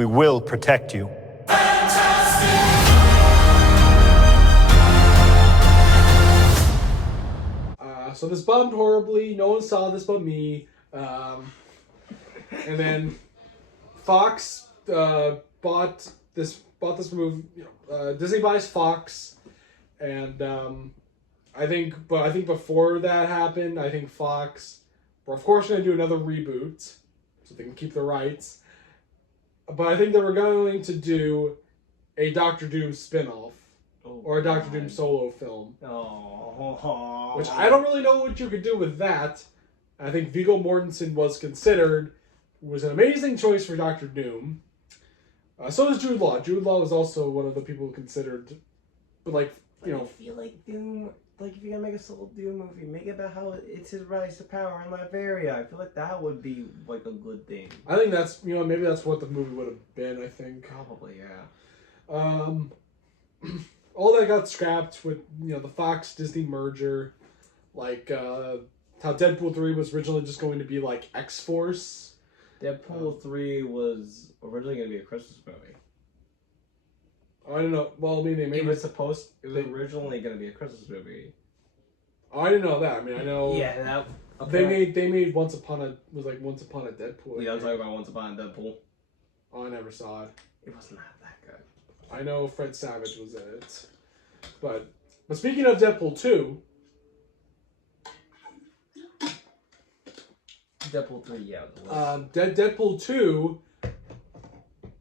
We will protect you. So this bombed horribly. No one saw this but me. And then Fox bought this movie. Disney buys Fox, and I think before that happened, I think Fox were of course going to do another reboot, so they can keep the rights. But I think they were going to do a Doctor Doom spin-off. Or a Doctor Doom solo film. Oh. Which I don't really know what you could do with that. I think Viggo Mortensen was an amazing choice for Doctor Doom. So is Jude Law. Jude Law was also one of the people considered. But I feel like Doom, like if you're gonna make a solo Doom movie, make it about how it's his rise to power in Latveria. I feel like that would be like a good thing. I think that's, maybe that's what the movie would have been, I think. Probably, yeah. All that got scrapped with, the Fox-Disney merger. Like, how Deadpool 3 was originally just going to be, like, X-Force. Deadpool 3 was originally going to be a Christmas movie. I don't know. Well, I mean, they made it was originally going to be a Christmas movie. Oh, I didn't know that. I mean, I know... Yeah, that... Okay. They made Once Upon a Deadpool. Yeah, I was talking about Once Upon a Deadpool. Oh, I never saw it. It was not that good. I know Fred Savage was in it. But speaking of Deadpool 2... Deadpool 3, yeah. Deadpool 2...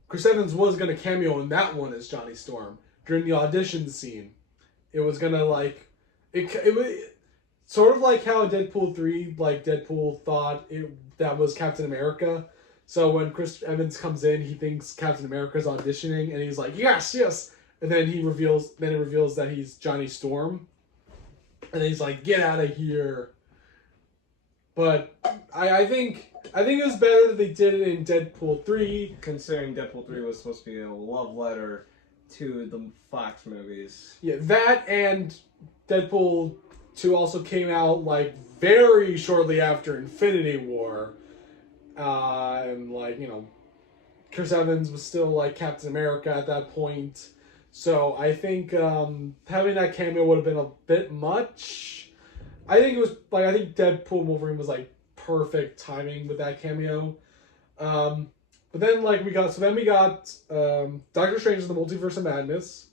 Chris Evans was going to cameo in that one as Johnny Storm. During the audition scene. It was going to, like... It was sort of like how Deadpool 3, like, Deadpool thought that was Captain America. So when Chris Evans comes in, he thinks Captain America's auditioning, and he's like, yes, yes! And then it reveals that he's Johnny Storm. And then he's like, get out of here. But I think it was better that they did it in Deadpool 3. Considering Deadpool 3 was supposed to be a love letter to the Fox movies. Yeah, that and Deadpool 2 also came out, like, very shortly after Infinity War. And, like, Chris Evans was still, like, Captain America at that point. So I think having that cameo would have been a bit much. I think Deadpool and Wolverine was, like, perfect timing with that cameo. But then, like, we got Doctor Strange in the Multiverse of Madness.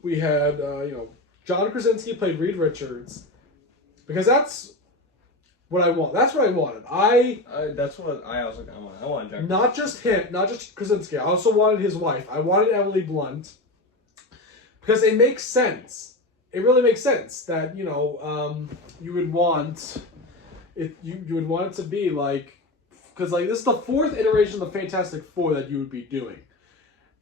We had, John Krasinski played Reed Richards. Because that's what I want. That's what I wanted. That's what I also want. I want John. Not just him, not just Krasinski. I also wanted his wife. I wanted Emily Blunt. Because it makes sense. It really makes sense that, you would want it. You would want it to be like, because like this is the 4th iteration of the Fantastic Four that you would be doing,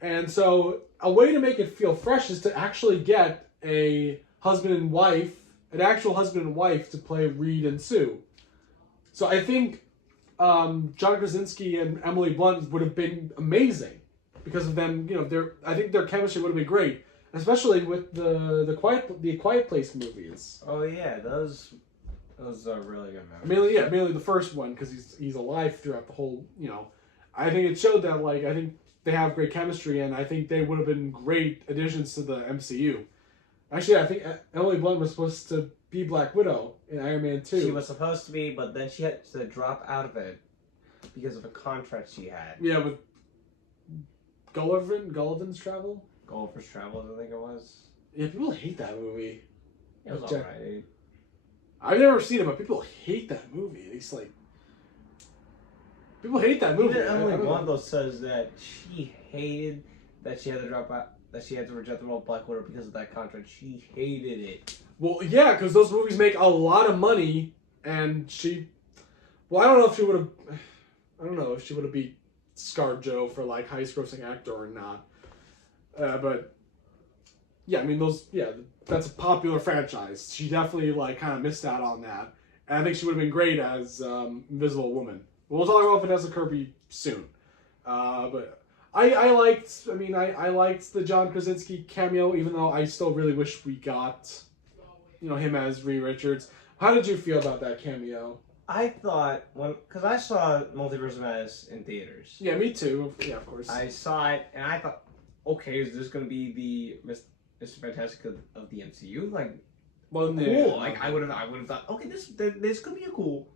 and so a way to make it feel fresh is to actually get an actual husband and wife to play Reed and Sue. So I think John Krasinski and Emily Blunt would have been amazing because of them. I think their chemistry would have been great. Especially with the Quiet Place movies. Oh yeah, those are really good movies. Mainly the first one because he's alive throughout the whole. I think it showed that I think they have great chemistry and I think they would have been great additions to the MCU. Actually, I think Emily Blunt was supposed to be Black Widow in Iron Man 2. She was supposed to be, but then she had to drop out of it because of a contract she had. Yeah, with Gulliver's Travel. Gulliver's Travels, I think it was. Yeah, people hate that movie. It was alright. I've never seen it, but people hate that movie. It's like people hate that movie. Even Emily Blunt says that she hated that she had to drop out, that she had to reject the role of Black Widow because of that contract. She hated it. Well, yeah, because those movies make a lot of money, and she. Well, I don't know if she would have. I don't know if she would have beat ScarJo for like highest grossing actor or not. But yeah, I mean that's a popular franchise. She definitely kind of missed out on that, and I think she would have been great as Invisible Woman. We'll talk about Vanessa Kirby soon. But I liked the John Krasinski cameo, even though I still really wish we got him as Reed Richards. How did you feel about that cameo? I thought because I saw Multiverse of Madness in theaters. Yeah, me too. Yeah, of course. I saw it and I thought, okay, is this gonna be the Mr. Fantastic of the MCU? Like, well, cool. yeah. Like I would have thought, okay, this could be a cool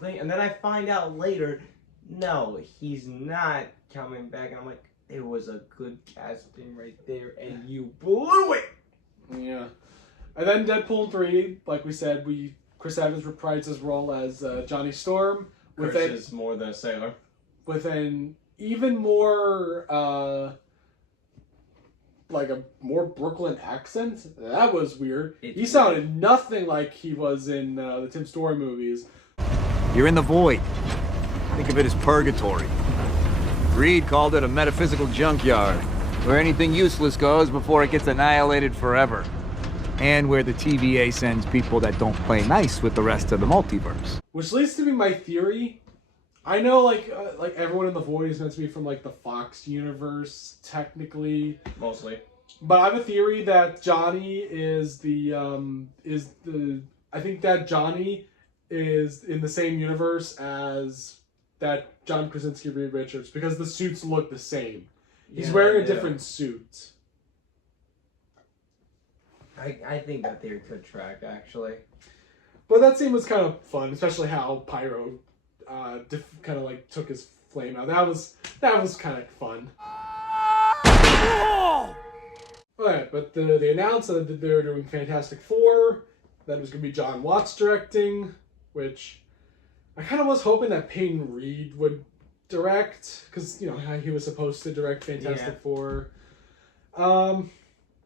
thing. And then I find out later, no, he's not coming back. And I'm like, there was a good casting right there, and you blew it. Yeah. And then Deadpool 3, like we said, Chris Evans reprised his role as Johnny Storm Chris is more than a sailor. With an even more like a more Brooklyn accent. That was weird. He sounded nothing like he was in the Tim Story movies. You're in the void. Think of it as purgatory. Reed called it a metaphysical junkyard, where anything useless goes before it gets annihilated forever. And where the TVA sends people that don't play nice with the rest of the multiverse. Which leads to be my theory. I know, like everyone in the Void is meant to be from like the Fox universe, technically, Mostly. But I have a theory that Johnny is I think that Johnny is in the same universe as that John Krasinski Reed Richards because the suits look the same. He's wearing a different suit. I think that they could track actually. But that scene was kind of fun, especially how Pyro kind of like took his flame out. That was kind of fun. Alright, but they announced that they were doing Fantastic Four. That it was going to be John Watts directing, which I kind of was hoping that Peyton Reed would direct, because you know he was supposed to direct Fantastic Four.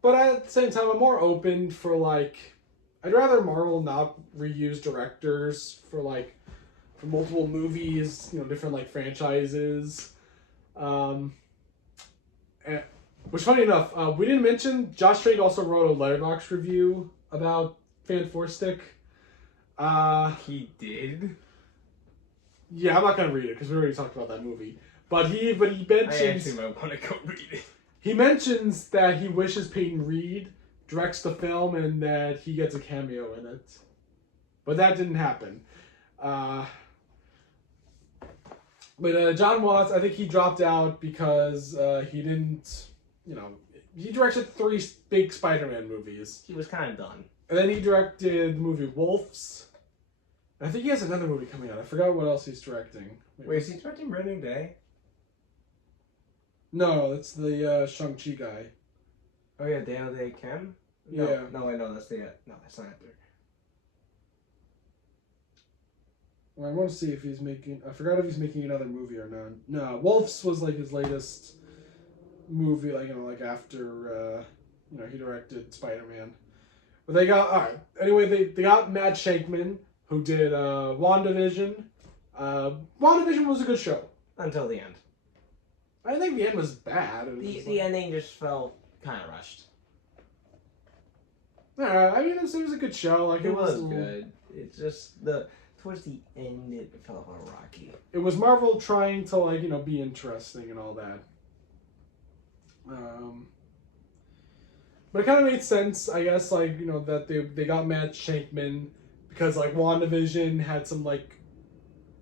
But at the same time, I'm more open for like, I'd rather Marvel not reuse directors for multiple movies, you know, different like franchises. Which, funny enough, we didn't mention Josh Trank also wrote a Letterboxd review about Fan Four Stick. He did. Yeah, I'm not gonna read it because we already talked about that movie. But he mentions. I actually might want to go read it. He mentions that he wishes Peyton Reed directs the film and that he gets a cameo in it. But that didn't happen. But John Watts, I think he dropped out because he didn't, you know, he directed 3 big Spider-Man movies. He was kind of done. And then he directed the movie Wolves. I think he has another movie coming out. I forgot what else he's directing. Wait, is he directing Brand New Day? No, it's the Shang-Chi guy. Oh yeah, Daniel Day Kim? Yeah. No, wait, no, that's not actor. Well, I want to see if he's making... I forgot if he's making another movie or not. No, Wolves was like his latest movie, like, you know, like after, you know, he directed Spider-Man. But they got... Alright, anyway, they got Matt Shankman, who did WandaVision. WandaVision was a good show. Until the end. I think the end was bad. The ending just felt kind of rushed. I mean, it was a good show. Like it was good. It's just towards the end it felt a little rocky. It was Marvel trying to, like, you know, be interesting and all that. But it kind of made sense, I guess, like, you know, that they got Matt Shankman because, like, WandaVision had some, like,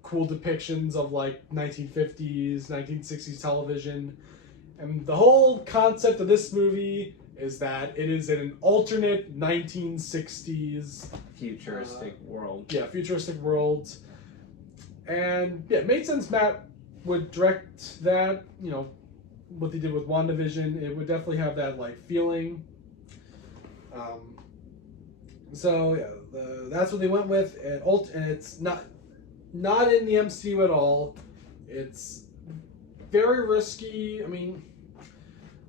cool depictions of, like, 1950s, 1960s television. And the whole concept of this movie is that it is in an alternate 1960s... futuristic world. Yeah, futuristic world. And, yeah, it made sense Matt would direct that, you know, what they did with WandaVision. It would definitely have that, like, feeling. So, yeah, that's what they went with. And it's not in the MCU at all. It's very risky. I mean,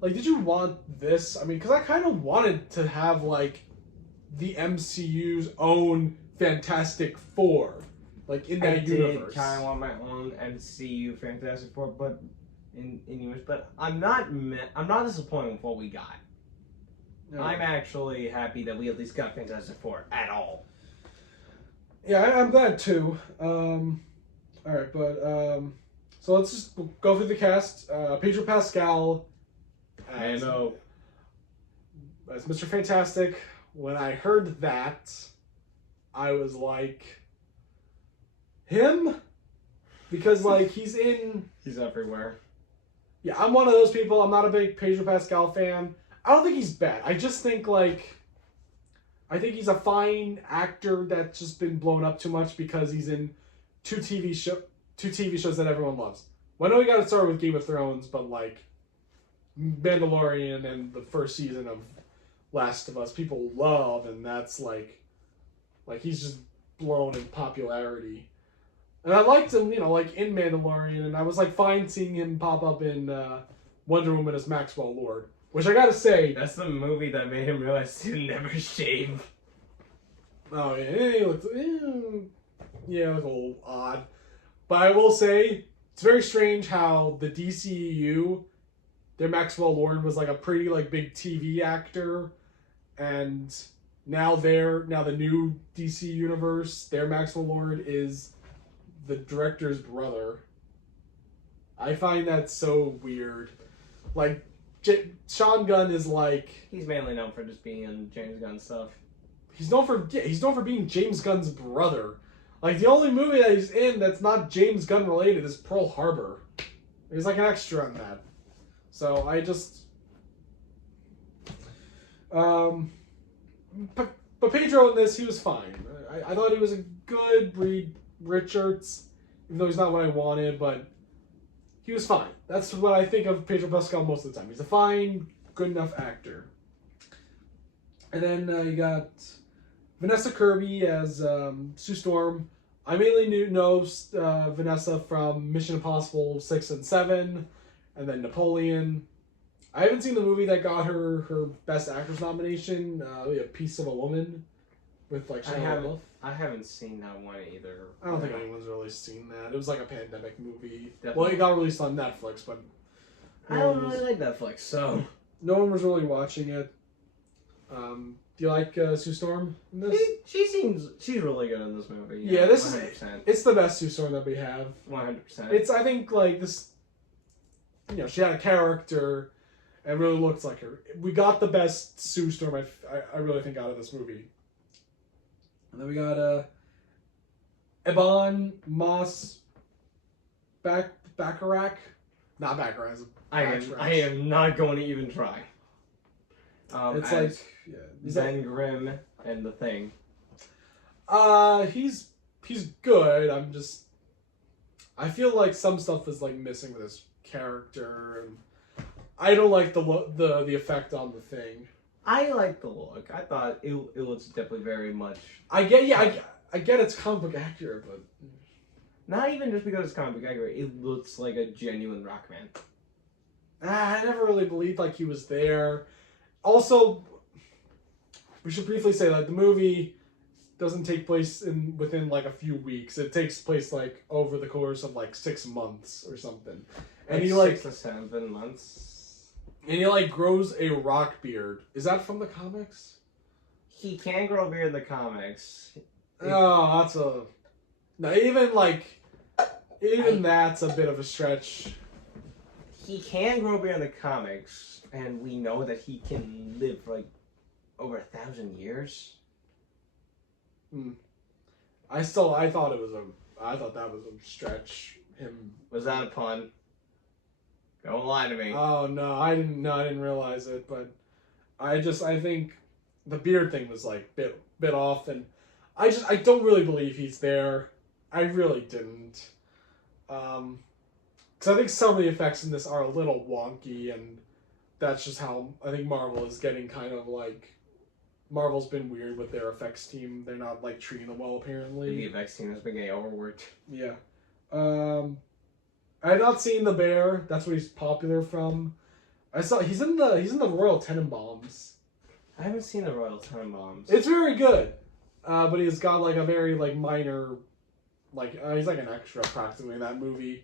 like, did you want this? I mean, because I kind of wanted to have, like, the MCU's own Fantastic Four, like, in that universe. I kind of want my own MCU Fantastic Four, but in universe. But I'm not disappointed with what we got. No. I'm actually happy that we at least got Fantastic Four at all. Yeah, I'm glad too. Alright, but so let's just go through the cast. Pedro Pascal as Mr. Fantastic. When I heard that, I was like, Him, because like he's in. He's everywhere. Yeah, I'm one of those people. I'm not a big Pedro Pascal fan. I don't think he's bad. I just think like. I think he's a fine actor that's just been blown up too much because he's in two TV shows that everyone loves. Well, I know we got to start with Game of Thrones, but like Mandalorian and the first season of Last of Us, people love, and that's like he's just blown in popularity. And I liked him, like in Mandalorian, and I was like fine seeing him pop up in Wonder Woman as Maxwell Lord. Which I gotta say... That's the movie that made him realize to never shave. Oh, yeah. It looked a little odd. But I will say, it's very strange how the DCEU, their Maxwell Lord was like a pretty like big TV actor. And now the new DC universe, their Maxwell Lord is the director's brother. I find that so weird. Like... Sean Gunn is like... He's mainly known for just being in James Gunn stuff. He's known for being James Gunn's brother. Like, the only movie that he's in that's not James Gunn related is Pearl Harbor. He's like an extra in that. So, I just... But Pedro in this, he was fine. I thought he was a good Reed Richards, even though he's not what I wanted, but... He was fine. That's what I think of Pedro Pascal most of the time. He's a fine, good enough actor. And then you got Vanessa Kirby as Sue Storm. I mainly know Vanessa from Mission Impossible 6 and 7, and then Napoleon. I haven't seen the movie that got her Best Actress nomination, A Piece of a Woman, with like Shia LaBeouf. I haven't seen that one either. I don't think anyone's really seen that. It was like a pandemic movie. Definitely. Well, it got released on Netflix, but I don't really like Netflix, so no one was really watching it. Do you like Sue Storm in this? She's really good in this movie. Yeah, this 100%. It's the best Sue Storm that we have. 100%. It's I think like this. She had a character, and really looks like her. We got the best Sue Storm I really think out of this movie. And then we got Eban Moss Bacharach. Not Bacharach. I am not going to even try. It's like Ben Grimm and the Thing. He's good. I feel like some stuff is like missing with his character, and I don't like the effect on the Thing. I like the look. I thought it looks definitely very much. I get it's comic book accurate, but not even just because it's comic book accurate. It looks like a genuine Rockman. I never really believed like he was there. Also, we should briefly say that the movie doesn't take place within like a few weeks. It takes place like over the course of like 6 months or something. And he like 6 to 7 months. And he like grows a rock beard. Is that from the comics? He can grow a beard in the comics. Oh, that's that's a bit of a stretch. He can grow a beard in the comics, and we know that he can live for like over 1,000 years. I thought that was a stretch. Was that a pun? Don't lie to me. Oh no, I didn't realize it, but I think the beard thing was like bit off, and I don't really believe he's there. I really didn't. Because I think some of the effects in this are a little wonky, and that's just how I think Marvel is getting kind of like. Marvel's been weird with their effects team. They're not like treating them well, apparently. The effects team has been getting overworked. Yeah. I had not seen The Bear. That's what he's popular from. He's in the Royal Tenenbaums. I haven't seen the Royal Tenenbaums. It's very good, but he's got like a very like minor, he's like an extra practically in that movie.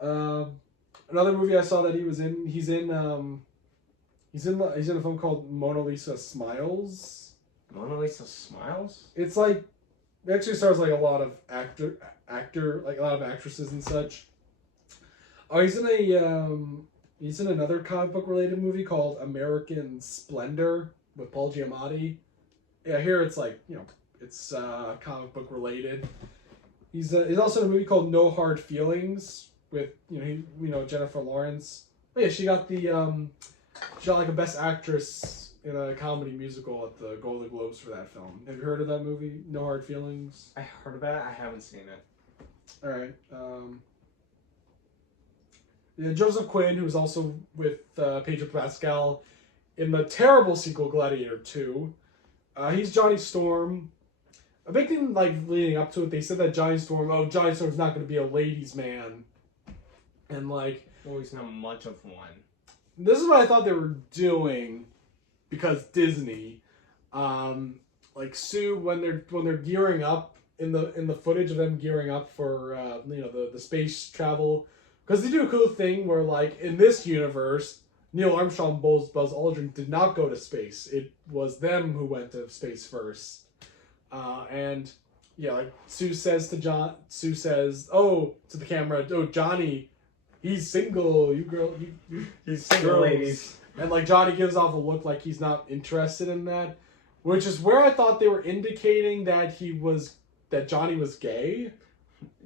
Another movie I saw that he was in. He's in a film called Mona Lisa Smiles. Mona Lisa Smiles? It's like it actually stars like a lot of actor like a lot of actresses and such. Oh, he's in another comic book related movie called American Splendor with Paul Giamatti. Yeah, here it's like it's comic book related. He's also in a movie called No Hard Feelings with Jennifer Lawrence. Oh yeah, she got like a Best Actress in a comedy musical at the Golden Globes for that film. Have you heard of that movie, No Hard Feelings? I heard about it. I haven't seen it. All right. Yeah, Joseph Quinn, who's also with Pedro Pascal in the terrible sequel Gladiator 2. He's Johnny Storm. A big thing leading up to it, they said that Johnny Storm's not going to be a ladies' man, and well, he's not much of one. This is what I thought they were doing, because Disney, Sue when they're gearing up in the footage of them gearing up for the space travel, because they do a cool thing where in this universe, Neil Armstrong, Buzz Aldrin did not go to space. It was them who went to space first. Sue says to the camera, "Oh, Johnny, he's single. You girl, he's single, girls." ladies. And Johnny gives off a look like he's not interested in that, which is where I thought they were indicating that Johnny was gay.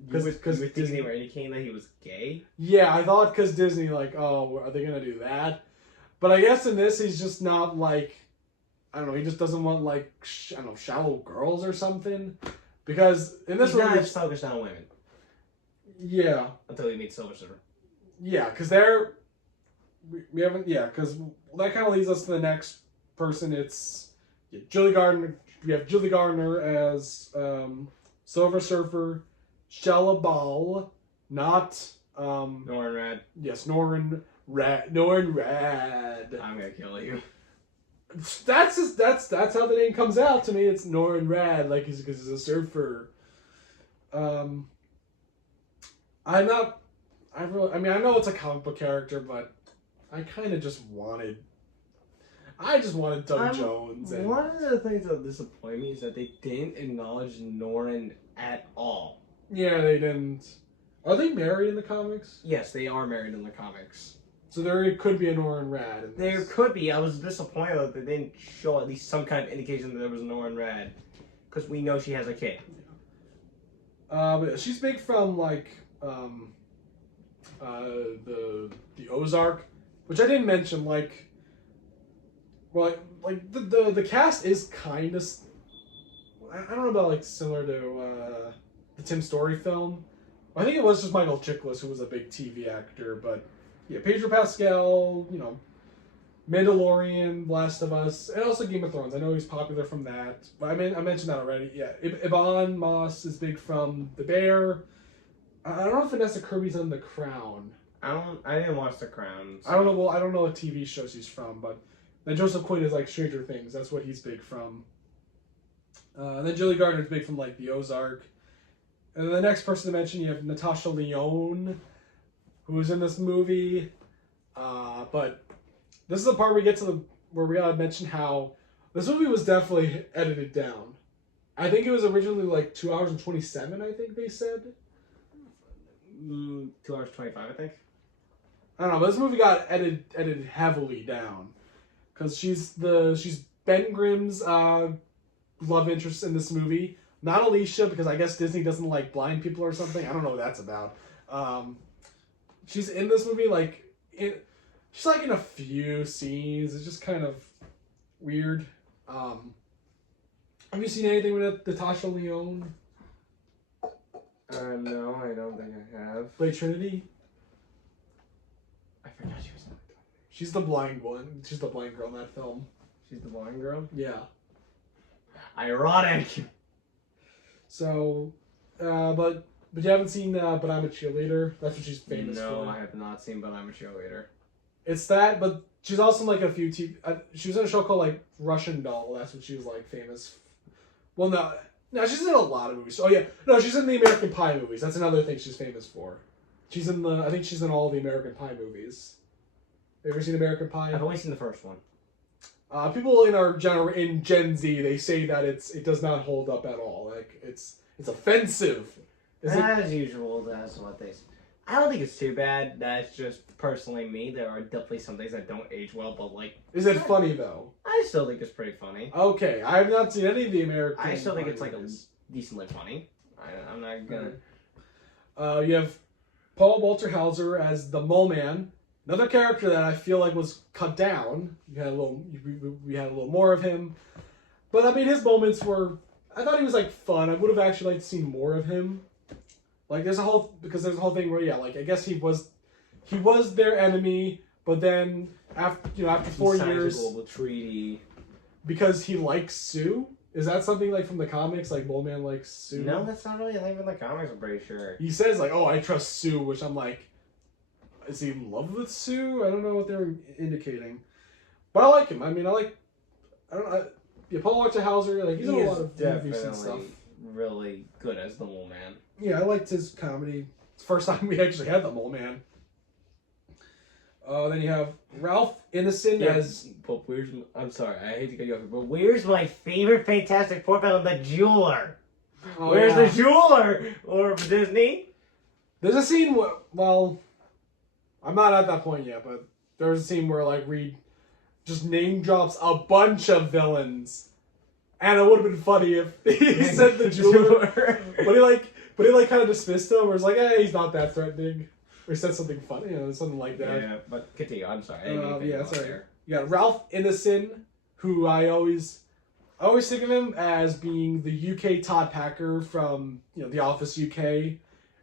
Because Disney were indicating that he was gay. Yeah, I thought because Disney are they gonna do that? But I guess in this he's just not I don't know. He just doesn't want shallow girls or something. Because in this he's movie, not focused on women. Yeah. Until he meets Silver Surfer. Yeah, because we haven't. Yeah, because that kind of leads us to the next person. It's Julie Gardner. We have Julie Gardner as Silver Surfer. Shella Ball, not Norrin Rad. Yes, Norrin Rad. I'm gonna kill you. That's how the name comes out to me. It's Norrin Rad, because he's a surfer. I know it's a comic book character, but I kind of just wanted Doug Jones. And one of the things that disappoint me is that they didn't acknowledge Norrin at all. Yeah, they didn't. Are they married in the comics? Yes, they are married in the comics. So there could be a Norrin Rad in this. There could be. I was disappointed that they didn't show at least some kind of indication that there was a Norrin Rad. Because we know she has a kid. But she's big from, the Ozark, which I didn't mention, the cast is kind of, I don't know about, similar to, the Tim Story film. I think it was just Michael Chiklis who was a big TV actor, but yeah, Pedro Pascal, Mandalorian, Last of Us, and also Game of Thrones. I know he's popular from that. But I mentioned that already. Yeah, Ibn Moss is big from The Bear. I don't know if Vanessa Kirby's on The Crown. I didn't watch The Crown. So. I don't know. Well, I don't know what TV shows he's from, but then Joseph Quinn is Stranger Things. That's what he's big from. And then Julie Gardner's big from The Ozark. And then the next person to mention, you have Natasha Lyonne, who was in this movie. But this is the part where we get to where we gotta mention how this movie was definitely edited down. I think it was originally 2 hours and 27. I think they said. 2 hours 25, I think. I don't know, but this movie got edited heavily down because she's Ben Grimm's love interest in this movie. Not Alicia, because I guess Disney doesn't like blind people or something. I don't know what that's about. She's in this movie, she's in a few scenes. It's just kind of weird. Have you seen anything with Natasha Lyonne? No, I don't think I have. Blade Trinity? I forgot she was in it. She's the blind one. She's the blind girl in that film. She's the blind girl? Yeah. Ironic! So, but you haven't seen But I'm a Cheerleader? That's what she's famous for. No, I have not seen But I'm a Cheerleader. It's that, but she's also in a few TV... she was in a show called Russian Doll. That's what she was famous. Well, no, she's in a lot of movies. Oh yeah, no, she's in the American Pie movies. That's another thing she's famous for. I think she's in all the American Pie movies. Have you ever seen American Pie? I've only seen the first one. People in Gen Z, they say that it does not hold up at all. It's offensive. As usual, that's what they say. I don't think it's too bad. That's just personally me. There are definitely some things that don't age well, but Is it funny though? I still think it's pretty funny. Okay, I have not seen any of the American. I still think Pie it's movies. decently funny. I'm not gonna. You have Paul Walter Hauser as the Mole Man, another character that I feel like was cut down. We had a little more of him, but I mean his moments were. I thought he was like fun. I would have actually liked to see more of him. Like there's a whole thing where like I guess he was their enemy, but then after 4 years, a global treaty because he likes Sue. Is that something like from the comics? Like Mole Man likes Sue? No, that's not really a thing from the comics. I'm pretty sure. He says like, "Oh, I trust Sue," which I'm like, is he in love with Sue? I don't know what they're indicating, but I like him. I mean, Paul Walter Hauser, like he's in a lot of movies and stuff. Really good as the Mole Man. Yeah, I liked his comedy. It's the first time we actually had the Mole Man. Then you have Ralph Ineson as. But I'm sorry, I hate to cut you off, but where's my favorite Fantastic Four villain, the Jeweler? Oh, where's the Jeweler? Or Disney? There's a scene where, well, I'm not at that point yet, but there's a scene where like Reed just name drops a bunch of villains, and it would have been funny if he said the Jeweler, but he kind of dismissed him, or was like, "Hey, he's not that threatening," or he said something funny, something like that. Yeah, but continue. I'm sorry. Yeah, sorry. You got Ralph Ineson, who I always think of him as being the UK Todd Packer from The Office UK,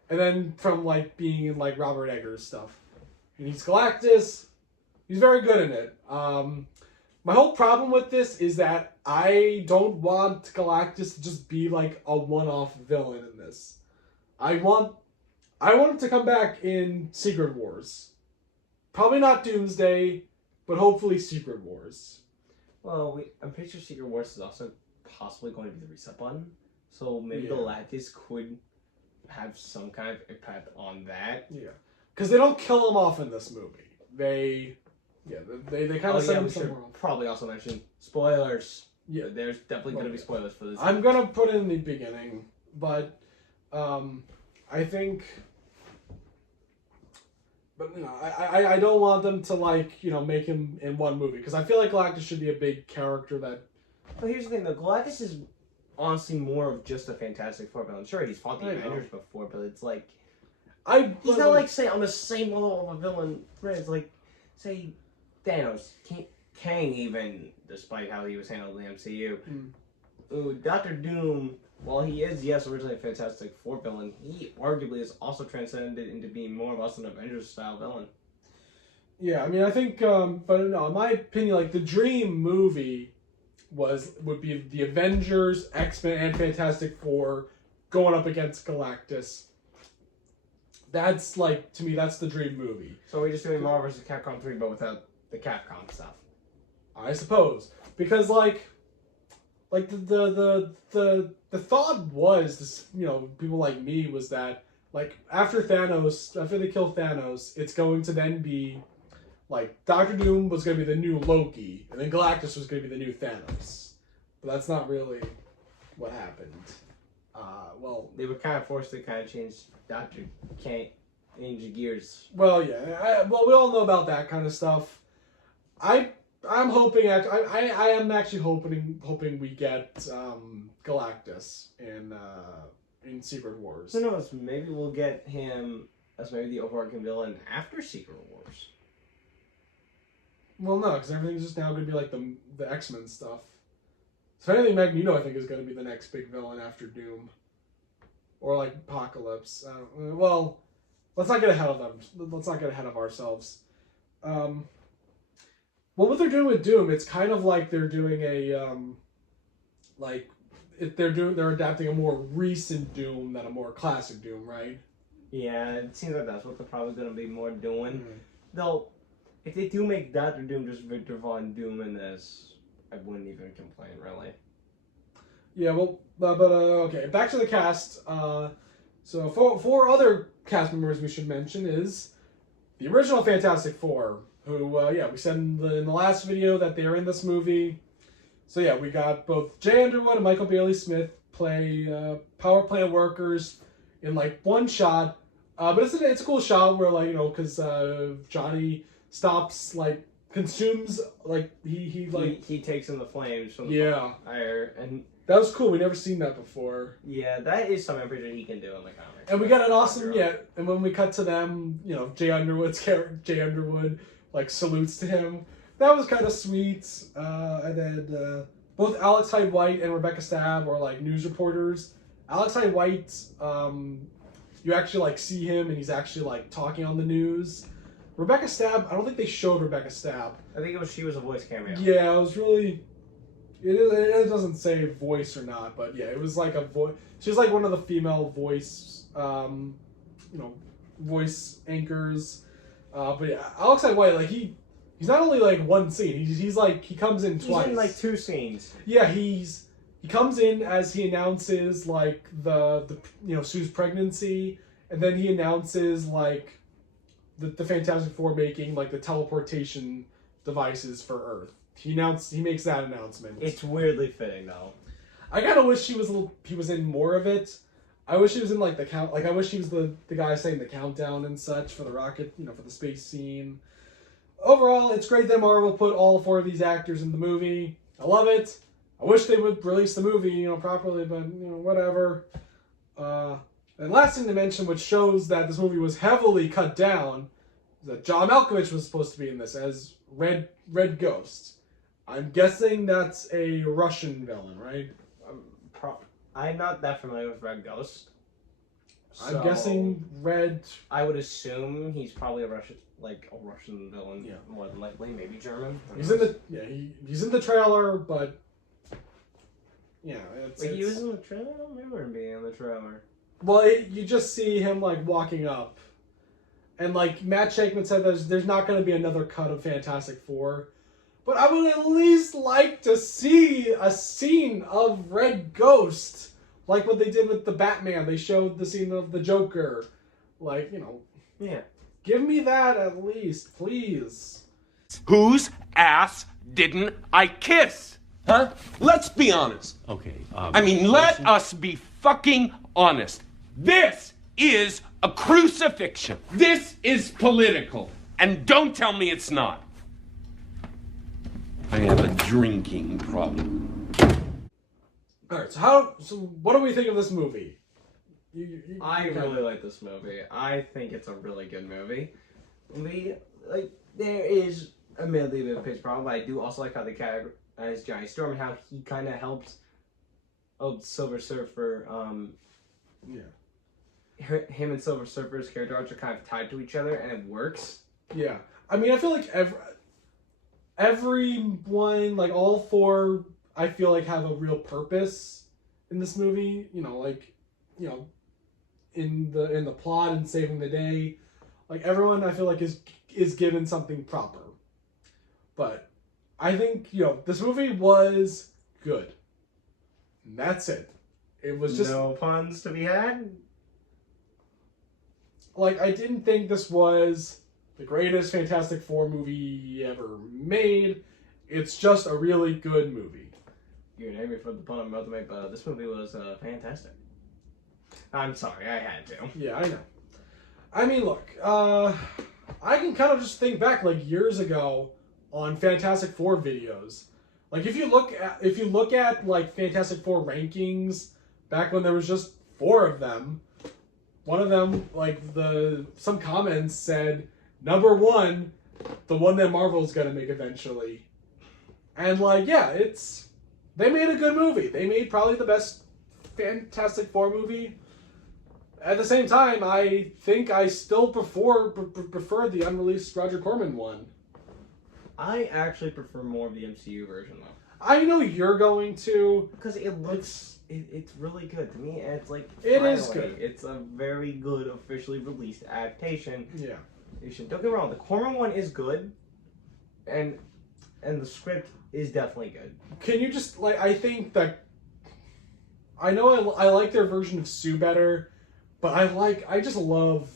and then from like being in like Robert Eggers stuff. And he's Galactus. He's very good in it. My whole problem with this is that I don't want Galactus to just be like a one-off villain in this. I want him to come back in Secret Wars. Probably not Doomsday, but hopefully Secret Wars. Well, I'm pretty sure Secret Wars is also possibly going to be the reset button. So maybe Galactus could have some kind of impact on that. Yeah. Because they don't kill him off in this movie. They kind of send him somewhere else. Probably also mention spoilers. Yeah. There's definitely going to be spoilers for this. I'm going to put it in the beginning, but I think... But, I don't want them to, like, make him in one movie. Because I feel like Galactus should be a big character that... But here's the thing, though. Galactus is honestly more of just a Fantastic Four villain. Sure, he's fought the Avengers before, but it's like... He's not, like, say, on the same level of a villain. Right? It's like, say, Thanos. Kang, even, despite how he was handled in the MCU. Ooh, Dr. Doom... While he is, yes, originally a Fantastic Four villain, he arguably is also transcended into being more of us an Avengers-style villain. Yeah, I mean, I think, but no, in my opinion, like, the dream movie would be the Avengers, X-Men, and Fantastic Four going up against Galactus. That's, like, to me, that's the dream movie. So we're just doing Marvel vs. Capcom 3, but without the Capcom stuff. I suppose. Because, like the thought was this, people like me was that like after they kill Thanos, it's going to then be like Doctor Doom was going to be the new Loki, and then Galactus was going to be the new Thanos. But that's not really what happened. Well, they were kind of forced to kind of change change gears. Well, yeah. We all know about that kind of stuff. I'm hoping. I am actually hoping we get Galactus in Secret Wars. Who knows? Maybe we'll get him as maybe the overarching villain after Secret Wars. Well, no, because everything's just now going to be like the X-Men stuff. So if anything, Magneto I think is going to be the next big villain after Doom, or like Apocalypse. Well, let's not get ahead of them. Let's not get ahead of ourselves. Well, what they're doing with Doom, it's kind of like they're doing they're adapting a more recent Doom than a more classic Doom, right? Yeah, it seems like that's what they're probably going to be more doing. Though, if they do make Doctor Doom just Victor Von Doom in this, I wouldn't even complain, really. Yeah, well, but okay, back to the cast. So four other cast members we should mention is the original Fantastic Four, who, we said in the last video that they're in this movie. So yeah, we got both Jay Underwood and Michael Bailey Smith play power plant workers in like one shot. But it's a cool shot where because Johnny stops consumes he takes in the flames from the fire, and That was cool. We never seen that before. Yeah, that is something I'm pretty sure he can do in the comics. And we got an awesome, and when we cut to them, Jay Underwood's character, Jay Underwood, like, salutes to him. That was kind of sweet. And then both Alex Hyde White and Rebecca Stab are, like, news reporters. Alex Hyde White, you actually, like, see him, and he's actually, like, talking on the news. Rebecca Stab, I don't think they showed Rebecca Stab. I think she was a voice cameo. Yeah, it was really... It doesn't say voice or not, but yeah, it was like a voice. She's like one of the female voice, voice anchors. But yeah, Alex Hyde White, like he's not only like one scene. He's like he comes in twice. He's in like 2 scenes. Yeah, he comes in as he announces like the Sue's pregnancy, and then he announces like the Fantastic Four making like the teleportation devices for Earth. He makes that announcement. It's weirdly fitting though. I kind of wish he was in more of it. I wish he was in like the count. Like I wish he was the guy saying the countdown and such for the rocket, for the space scene. Overall, it's great that Marvel put all 4 of these actors in the movie. I love it. I wish they would release the movie, properly, but whatever. And last thing to mention, which shows that this movie was heavily cut down, is that John Malkovich was supposed to be in this as Red Ghost. I'm guessing that's a Russian villain, right? I'm not that familiar with Red Ghost. I'm guessing Red. I would assume he's probably a Russian villain. Yeah. More than likely, maybe German. He's in the he's in the trailer, but yeah, he was in the trailer. I don't remember him being in the trailer. Well, you just see him like walking up, and like Matt Shankman said, there's not going to be another cut of Fantastic Four. But I would at least like to see a scene of Red Ghost. Like what they did with the Batman. They showed the scene of the Joker. Like, Yeah. Give me that at least, please. Whose ass didn't I kiss? Huh? Let's be honest. Okay. Let us be fucking honest. This is a crucifixion. This is political. And don't tell me it's not. I have a drinking problem. All right, so what do we think of this movie? I really like this movie. I think it's a really good movie. There is admittedly a bit of a pitch problem, but I do also like how they categorize Johnny Storm and how he kind of helps Silver Surfer. Him and Silver Surfer's character arcs are kind of tied to each other, and it works. Yeah, I feel like everyone, like all 4, I feel like have a real purpose in this movie. In the plot and saving the day, like everyone, I feel like is given something proper. But I think this movie was good. And that's it. It was just no puns to be had. Like I didn't think this was the greatest Fantastic Four movie ever made. It's just a really good movie. You can hate me for the pun I'm about to make, but this movie was fantastic. I'm sorry, I had to. Yeah, I know. Look, I can kind of just think back like years ago on Fantastic Four videos. Like if you look at like Fantastic Four rankings back when there was just 4 of them, one of them like some comments said number 1, the one that Marvel's gonna make eventually. And they made a good movie. They made probably the best Fantastic Four movie. At the same time, I think I still prefer the unreleased Roger Corman one. I actually prefer more of the MCU version though. I know you're going to, because it looks it's really good to me. And it's like it is good. It's a very good officially released adaptation. Yeah. Don't get me wrong. The Corman one is good, and the script is definitely good. Can you just I think that I know I like their version of Sue better, but I just love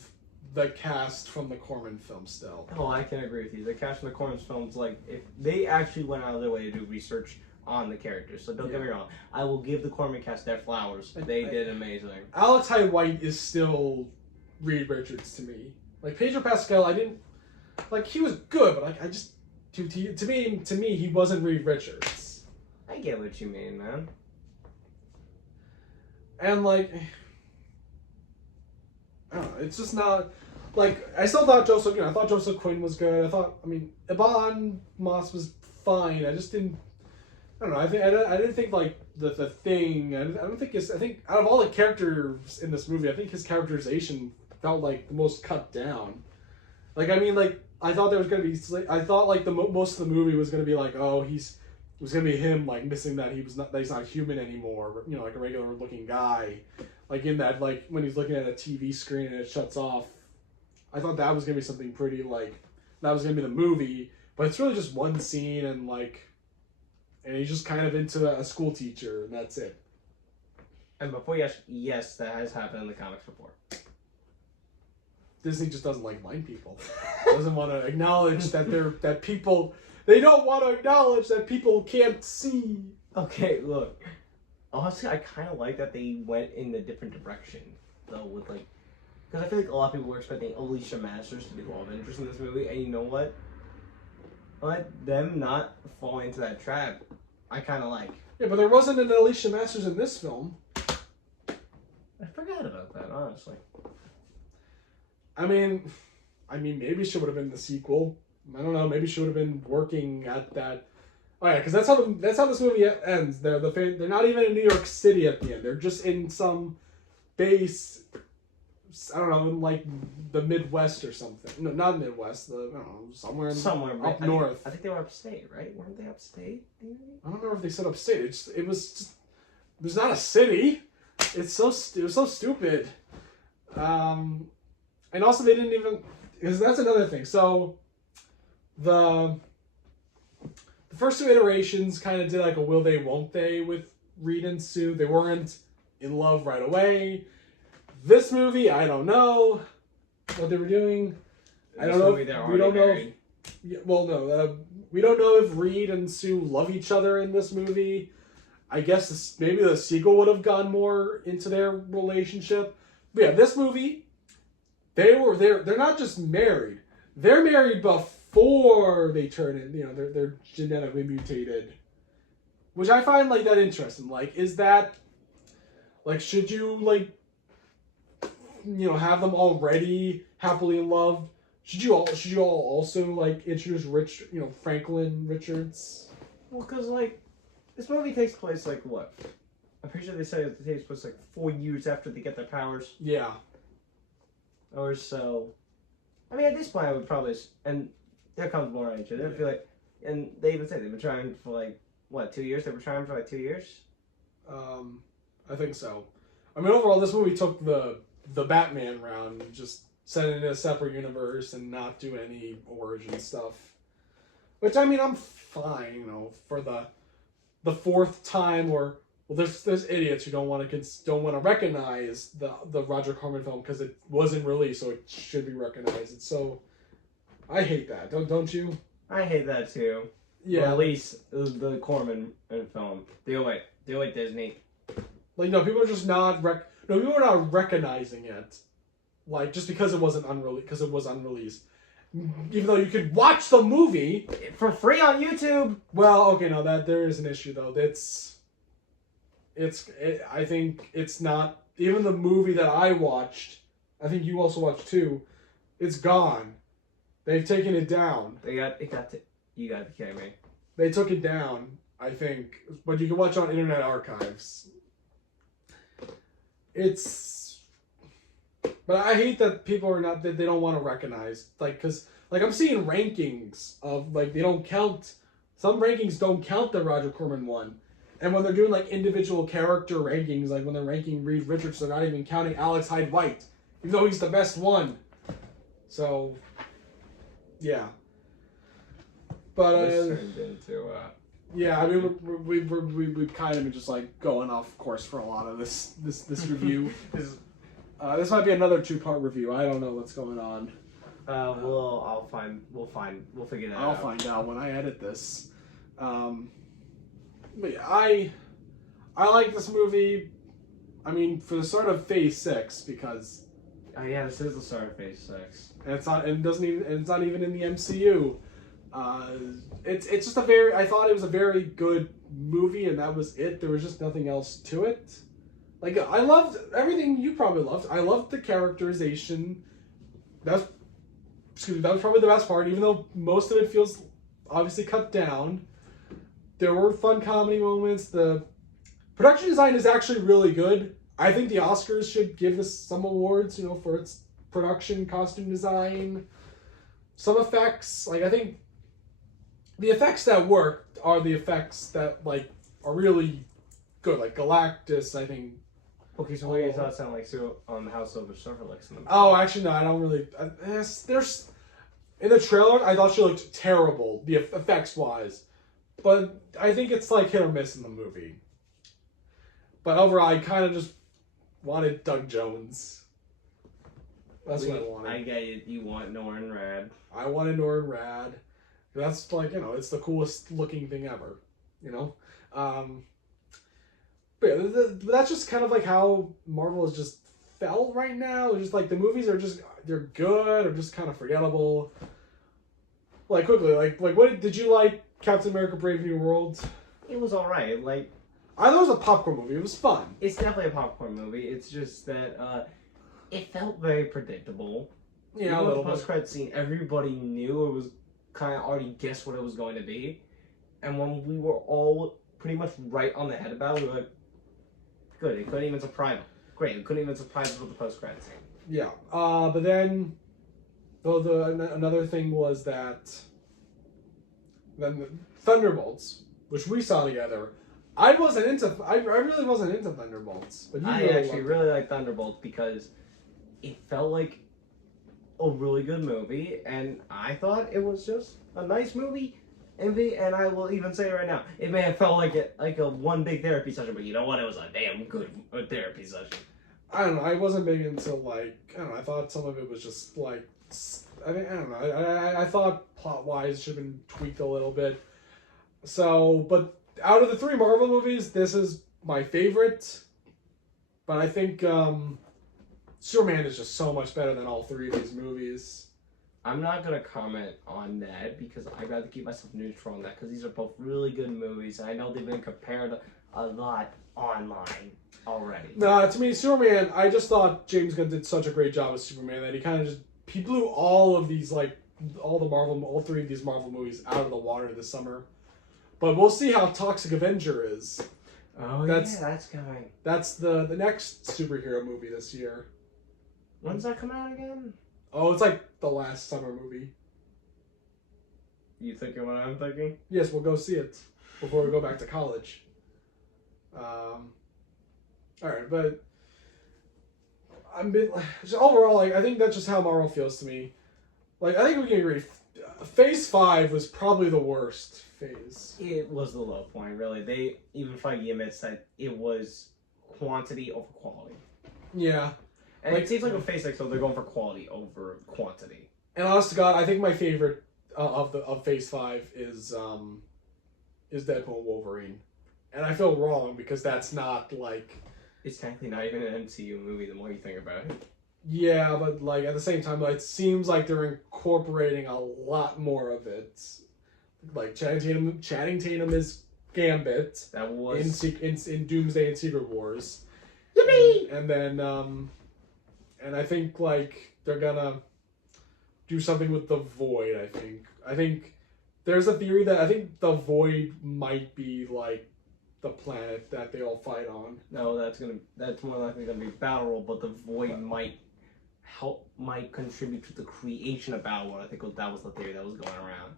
the cast from the Corman film still. Oh, I can agree with you. The cast from the Corman films, if they actually went out of their way to do research on the characters. So don't get me wrong. I will give the Corman cast their flowers. They did amazing. Alex Hyde White is still Reed Richards to me. Like Pedro Pascal, I didn't he was good, but I just to me he wasn't Reed Richards. I get what you mean, man. And like, I don't know, it's just not like I still thought Joseph. I thought Joseph Quinn was good. I mean, Ibn Moss was fine. I just didn't. I don't know. I didn't think like the thing. I don't think I think out of all the characters in this movie, I think his characterization felt like the most cut down. Like I mean, like I thought there was gonna be. I thought like most of the movie was gonna be like, oh, it was gonna be him like missing that he's not human anymore. Like a regular looking guy. Like in that like when he's looking at a TV screen and it shuts off. I thought that was gonna be something pretty like that was gonna be the movie, but it's really just one scene and he's just kind of into a school teacher and that's it. And before you ask, yes, that has happened in the comics before. Disney just doesn't like blind people. Doesn't want to acknowledge that people. They don't want to acknowledge that people can't see. Okay, look. Honestly, I kind of like that they went in a different direction, though, with like, because I feel like a lot of people were expecting Alicia Masters to be love interest in this movie, and you know what? Let them not fall into that trap. I kind of like. Yeah, but there wasn't an Alicia Masters in this film. I forgot about that, honestly. I mean, maybe she would have been the sequel. I don't know. Maybe she would have been working at that. Oh yeah, because that's how this movie ends. They're not even in New York City at the end. They're just in some base. I don't know, in like the Midwest or something. No, not Midwest. I don't know, somewhere up north. I think they were upstate, right? Weren't they upstate? I don't know if they said upstate. It was just. There's not a city. It was so stupid. And also they didn't even, because that's another thing. So the first two iterations kind of did like a will they won't they with Reed and Sue. They weren't in love right away. This movie, I don't know what they were doing. I don't know. We don't know. We don't know if Reed and Sue love each other in this movie. I guess maybe the sequel would have gone more into their relationship. But yeah, this movie. They're not just married. They're married before they turn in. They're genetically mutated, which I find like that interesting. Like, is that like should you have them already happily in love? Should you all also like introduce Franklin Richards? Well, because like this movie takes place like what? I'm pretty sure they say it takes place like 4 years after they get their powers. Yeah. Or so. I mean, at this point, I would probably. And there comes more on each other. I feel like. And they even say they've been trying for like, what, 2 years? They were trying for like 2 years? I think so. I mean, overall, this movie took the Batman round and just set it in a separate universe and not do any origin stuff. Which, I mean, I'm fine, for the fourth time or. Well, there's idiots who don't want to recognize the Roger Corman film because it wasn't released, so it should be recognized. So, I hate that. Don't you? I hate that too. Yeah. Release the Corman film. Deal with Disney. Like people are just not people are not recognizing it, like just because it wasn't because it was unreleased. Even though you could watch the movie for free on YouTube. Well, okay, no, that there is an issue though. I think it's not even the movie that I watched. I think you also watched too. It's gone. They've taken it down. You got to be kidding me. They took it down, I think, but you can watch it on Internet Archives. But I hate that people are not that they don't want to recognize because I'm seeing rankings of they don't count. Some rankings don't count the Roger Corman one. And when they're doing individual character rankings, like when they're ranking Reed Richards, they're not even counting Alex Hyde White, even though he's the best one. So, yeah. But yeah, I mean we've kind of been just going off course for a lot of this review. This might be another 2-part review. I don't know what's going on. We'll figure that out. I'll find out when I edit this. But yeah, I like this movie. I mean, for the start of Phase 6 because. Oh yeah, this is the start of Phase 6. And it's not. And it's not even in the MCU. It's just a very. I thought it was a very good movie, and that was it. There was just nothing else to it. Like, I loved everything you probably loved. I loved the characterization. That was probably the best part, even though most of it feels obviously cut down. There were fun comedy moments. The production design is actually really good. I think the Oscars should give this some awards, for its production, costume design, some effects. Like, I think the effects that work are the effects that, like, are really good. Like, Galactus, I think. Okay, so what do you thought sound like House of the Silver Lakes in the movie? Oh, actually, no, I don't really. There's in the trailer, I thought she looked terrible, the effects wise, but I think it's like hit or miss in the movie. But overall, I kind of just wanted Doug Jones. That's what I wanted. I get it. You want Norrin Rad. I wanted Norrin Rad. That's like, it's the coolest looking thing ever. But yeah, that's just kind of like how Marvel is just felt right now. It's just like the movies are they're good or just kind of forgettable. Like, quickly, like what did you like Captain America Brave New World? It was alright. Like, I thought it was a popcorn movie. It was fun. it's definitely a popcorn movie. It's just that it felt very predictable. Yeah, a Even little with the bit. post-credit scene, everybody knew it was kind of already guessed what it was going to be. And when we were all pretty much right on the head about it, we were like, good, it couldn't even surprise them. Great, it couldn't even surprise us with the post-credit scene. Yeah. But then, another thing was that then the Thunderbolts, which we saw together, I really wasn't into Thunderbolts, but you I really actually loved really like Thunderbolts because it felt like a really good movie, and I thought it was just a nice movie. And I will even say right now, it may have felt like a one big therapy session, but you know what? It was a damn good therapy session. I don't know. I wasn't big into I thought some of it was just like I don't know. I thought plot wise should have been tweaked a little bit. So, but out of the 3 Marvel movies, this is my favorite. But I think Superman is just so much better than all 3 of these movies. I'm not gonna comment on that because I'd rather keep myself neutral on that because these are both really good movies. And I know they've been compared a lot online already. No, to me, Superman, I just thought James Gunn did such a great job with Superman that he blew all of these, like, all 3 of these Marvel movies out of the water this summer. But we'll see how Toxic Avenger is. Oh, that's coming. That's the next superhero movie this year. When's that coming out again? Oh, it's like the last summer movie. You thinking what I'm thinking? Yes, we'll go see it before we go back to college. Alright, but overall, like, I think that's just how Marvel feels to me. Like, I think we can agree. Phase 5 was probably the worst phase. It was the low point, really. Even Feige admits that it was quantity over quality. Yeah. And it seems like with Phase 6, so they're going for quality over quantity. And honest to God, I think my favorite of Phase 5 is Deadpool and Wolverine. And I feel wrong because that's not like... It's technically not even an MCU movie the more you think about it. Yeah, but like at the same time, like, it seems like they're incorporating a lot more of it. Like Channing Tatum is Gambit. That was... in Doomsday and Secret Wars. Yippee! And then and I think like they're gonna do something with the Void. I think there's a theory that I think the Void might be like the planet that they all fight on. No, that's more likely gonna be Battle World, but the Void might contribute to the creation of Battle World. I think that was the theory that was going around.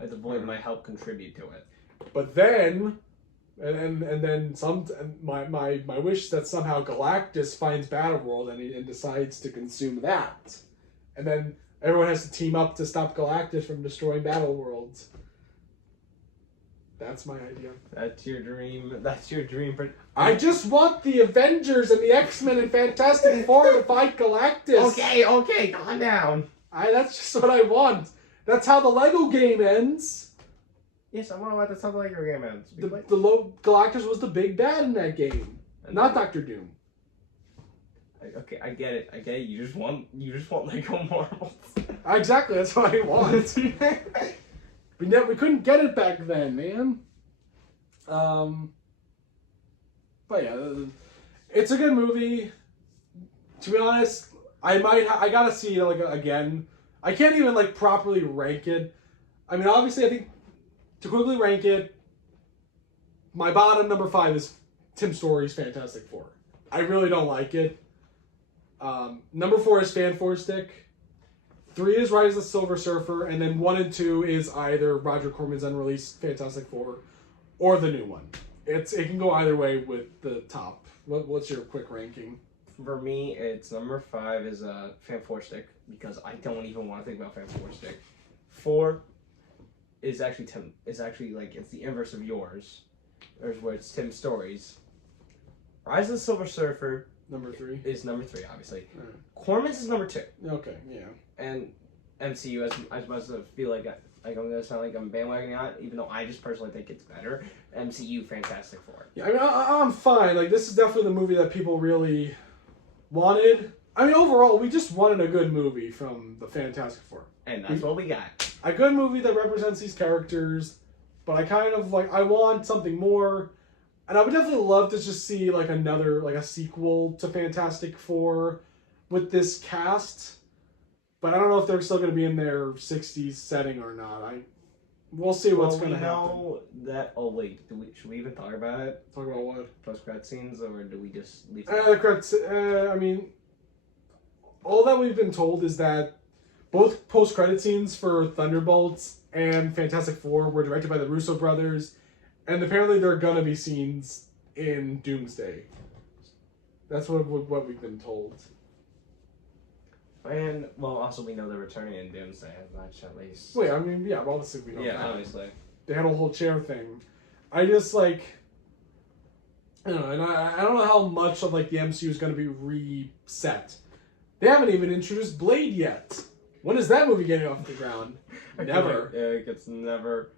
Like the Void might help contribute to it. But then, and then my wish is that somehow Galactus finds Battleworld and decides to consume that, and then everyone has to team up to stop Galactus from destroying Battleworld. That's my idea. That's your dream. That's your dream. I just want the Avengers and the X-Men and Fantastic Four to fight Galactus. Okay, calm down. That's just what I want. That's how the Lego game ends. Yes, I'm all about to talk like your game ends. Galactus was the big bad in that game, not Doctor Doom. Okay, I get it. You just want Lego Marvels. Exactly, that's what I want. We couldn't get it back then, man. But yeah, It's a good movie. To be honest, I gotta see it like again. I can't even like properly rank it. I mean, obviously, I think to quickly rank it, my bottom number 5 is Tim Story's Fantastic Four. I really don't like it. Number 4 is Fan Four Stick. 3 is Rise of the Silver Surfer, and then 1 and 2 is either Roger Corman's unreleased Fantastic Four or the new one. It can go either way with the top. What's your quick ranking? For me, it's number 5 is Fan Four Stick because I don't even want to think about Fan Four Stick. 4 is actually Tim. It's actually like it's the inverse of yours, or where it's Tim Stories. Rise of the Silver Surfer Number 3 is number 3, obviously. Right. Corman's is number 2. Okay, yeah. And MCU, as much as I feel like I'm gonna sound like I'm bandwagoning on it, even though I just personally think it's better. MCU Fantastic Four. Yeah, I mean, I'm fine. Like, this is definitely the movie that people really wanted. I mean, overall, we just wanted a good movie from the Fantastic Four. And that's what we got. A good movie that represents these characters, but I kind of, like, I want something more. And I would definitely love to just see, like, a sequel to Fantastic Four with this cast. But I don't know if they're still going to be in their 60s setting or not. We'll see what's going to happen. Know that. Oh wait, should we even talk about it? Talk about what? Post-credit scenes, or do we just leave? The credits. I mean, all that we've been told is that both post-credit scenes for Thunderbolts and Fantastic Four were directed by the Russo brothers, and apparently there are going to be scenes in Doomsday. That's what we've been told. And, well, also we know they're returning in Doomsday, much at least. Wait, I mean, yeah, obviously we know that. Yeah, obviously. They had a whole chair thing. I just, like... I don't know, and I don't know how much of, like, the MCU is going to be reset. They haven't even introduced Blade yet. When is that movie getting off the ground? Never. It's never.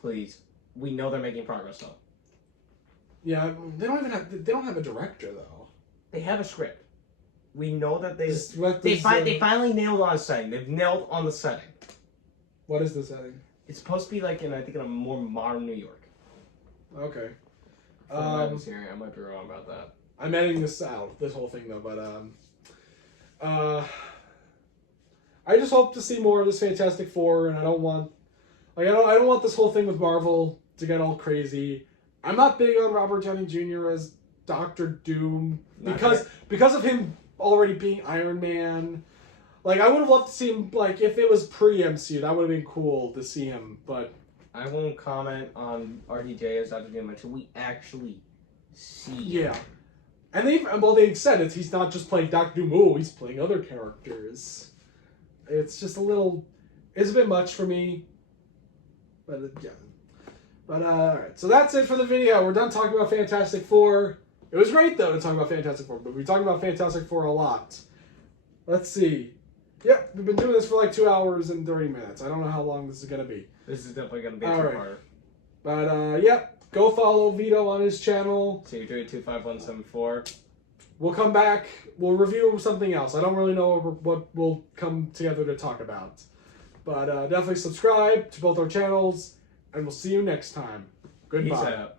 Please. We know they're making progress, though. Yeah, they don't have a director, though. They have a script. We know that They finally nailed on a setting. They've nailed on the setting. What is the setting? It's supposed to be like in a more modern New York. Okay. From what I was hearing, I might be wrong about that. I'm editing this out, this whole thing though, but I just hope to see more of this Fantastic Four, and I don't want this whole thing with Marvel to get all crazy. I'm not big on Robert Downey Jr. as Doctor Doom because of him already being Iron Man. Like, I would have loved to see him, like, if it was pre-MCU, that would have been cool to see him, but... I won't comment on RDJ as Dr. Doom until we actually see him. Yeah. And they've said it, he's not just playing Doctor Doom, oh, he's playing other characters. It's just it's a bit much for me. But, yeah. But, alright, so that's it for the video. We're done talking about Fantastic Four. It was great, though, to talk about Fantastic Four, but we talk about Fantastic Four a lot. Let's see. Yep, we've been doing this for like 2 hours and 30 minutes. I don't know how long this is going to be. This is definitely going to be a Alright. two-parter. But, yep, go follow Vito on his channel. C25174. We'll come back. We'll review something else. I don't really know what we'll come together to talk about. But definitely subscribe to both our channels, and we'll see you next time. Goodbye. Peace out.